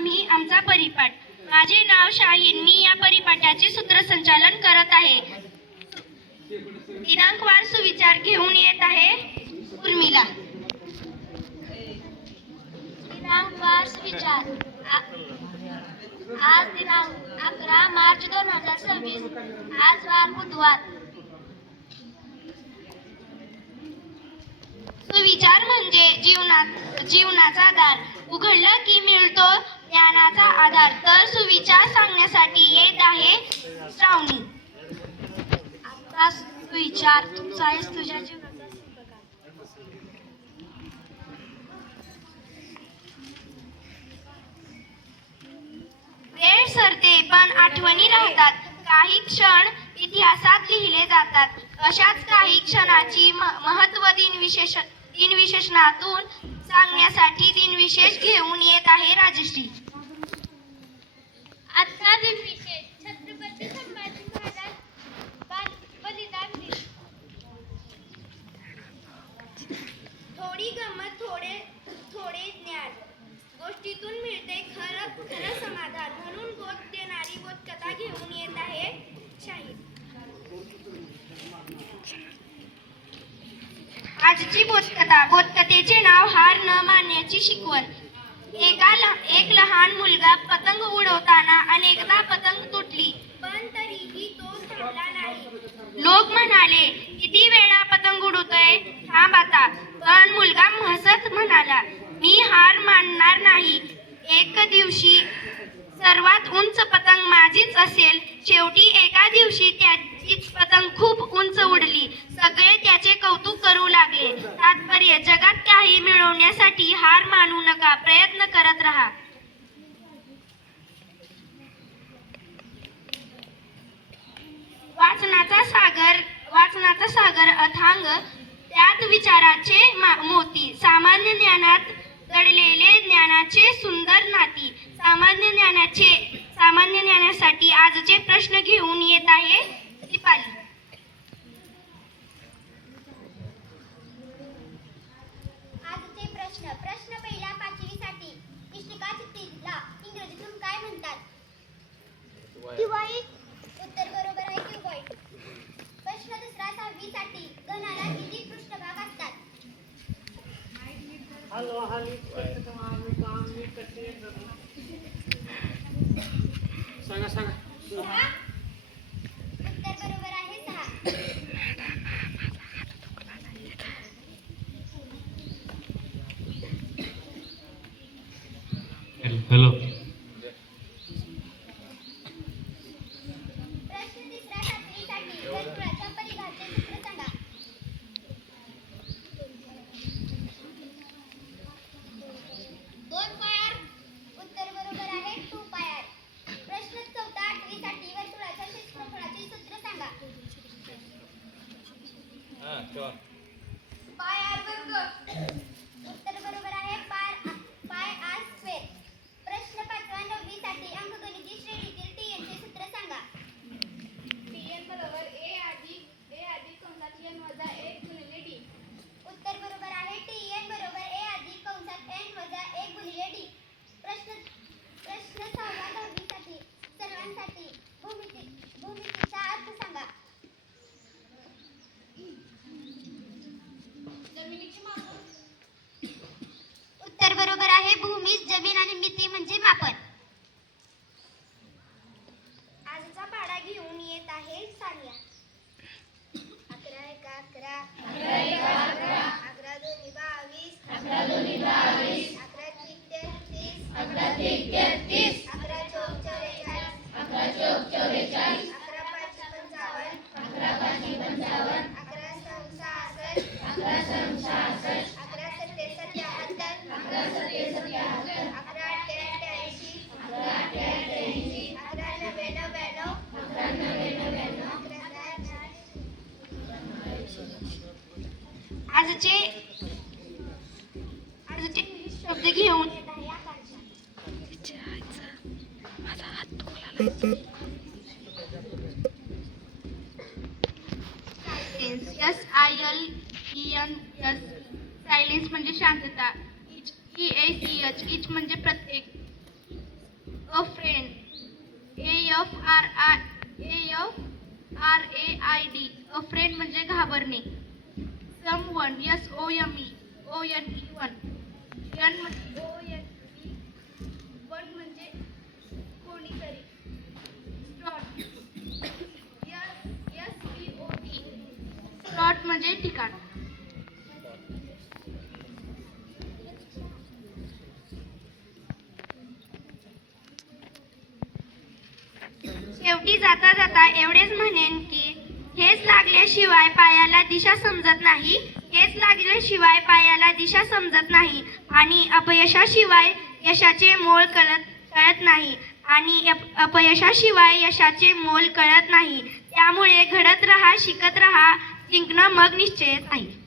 आम्ही आमचा परिपाठ. माझे नाव शाहीन. मी या परिपाठाचे सूत्रसंचालन करत आहे. दिनांकवार सुविचार घेऊन येत आहे उर्मिला. दिनांकवार सुविचार. आज दिनांक 11 मार्च 2026. आज वार बुधवार. सुविचार म्हणजे जीवनाचा दार. उघडला की मिळतो ज्ञानाचा आधार. तर सुविचार सांगण्यासाठी येत आहे श्रावणी. आपला सुविचार तुमचा आहे तुझ्या जीवनाचा सुखकार. वेळ सरते पण आठवणी राहतात. काही क्षण इतिहासात लिहिले जातात. अशाच काही क्षणाची महत्त्व दिनविशेषणातून सांगण्यासाठी दिनविशेष घेऊन येत आहे राजश्री. आजचा दिनविशेष छत्रपती संभाजी महाराज बलिदान दिन. थोडी गंमत थोडे ज्ञान. गोष्टीतून मिळते खरं समाधान. म्हणून बोध देणारी बोधकथा घेऊन येत आहे शाहीद. आजची बोधकथेचे नाव हार न मानण्याची शिकवण. एक लहान मुलगा पतंग उडवताना अनेकदा पतंग तुटली, पण तरीही तो थांबला नाही. लोक म्हणाले, किती वेळा पतंग उडवतोय, थांब आता. पण मुलगा हसत म्हणाला, मी हार मानणार नाही. एक दिवशी सर्वात उंच पतंग माझीच असेल. शेवटी एका दिवशी त्याचीच पतंग खूप उंच उडली. सगळे त्याचे कौतुक करू लागले. तात्पर्य, जगात काही मिळवण्यासाठी हार मानू नका, प्रयत्न करत राहा. वाचनाचा सागर अथांग, त्यात विचाराचे मोती. सामान्य ज्ञानात दडलेले ज्ञानाचे सुंदर नाती. सामान्य ज्ञानासाठी आजचे प्रश्न घेऊन येत आहे दीपाली. आजचे प्रश्न पहिला 5वीसाठी. इष्टिका चित्तीला इंग्रजीतून काय म्हणतात? ट्यूबॉइड. उत्तर बरोबर आहे, ट्यूबॉइड. प्रश्न दुसरा 6वीसाठी. घनाला किती पृष्ठभाग असतात? सांगा. उत्तर बरोबर आहे, 6. हॅलो. प्रश्न तिसरा 7वीसाठी. वर्तुळाच्या परिघाचे सूत्र सांगा. दोन पायार. उत्तर बरोबर आहे, 2 पायार. प्रश्न चौथा 8वीसाठी. वर्तुळाच्या क्षेत्रफळाचे सूत्र सांगा. पाय आर वर्ग. उत्तर बरोबर आहे, पाय आर स्क्वेअर. प्रश्न 5वा 9वीसाठी. अंकगणिती श्रेणीतील TN चे सूत्र सांगा. TN बरोबर A अधिक कंसात N वजा 1 गुणिले D. उत्तर बरोबर आहे, TN बरोबर A अधिक कंसात N वजा 1 गुणिले D. प्रश्न 6वा 10वीसाठी. सर्वांसाठी. भूमितीचा अर्थ सांगा. जमिनीची माप. उत्तर बरोबर आहे, भूमी, जमीन आणि मिती म्हणजे मापन. आजचा पाढा घेऊन येत आहे सानिया. 11 × 11. 11 × 2 = 22. 11 × 3 = 33. 11 × 4 = 44. 11 × 5 = 55. 11 × 6 = 66. 11 × 7 = 77. 11 × 8 = 77. 11 × 9 = 83. 11 × 10 = 83. आजचे शब्द घेऊन येत आहे आकांक्षा. SILENS. सायलेन्स म्हणजे शांतता. EACH म्हणजे प्रत्येक. FRIEND अफ्रेड म्हणजे घाबरणे. समवन SOMEONE वन वन म्हणजे कोणीतरी. SPOT स्पॉट म्हणजे ठिकाण. शेवटी जाता जाता एवढेच म्हणेन की हेच लागल्याशिवाय पायाला दिशा समजत नाही. हेच लागल्याशिवाय पायाला दिशा समजत नाही आणि अपयशाशिवाय यशाचे मोल कळत नाही आणि अपयशाशिवाय यशाचे मोल कळत नाही. त्यामुळे घडत राहा, शिकत राहा, जिंकणं मग निश्चयच आहे.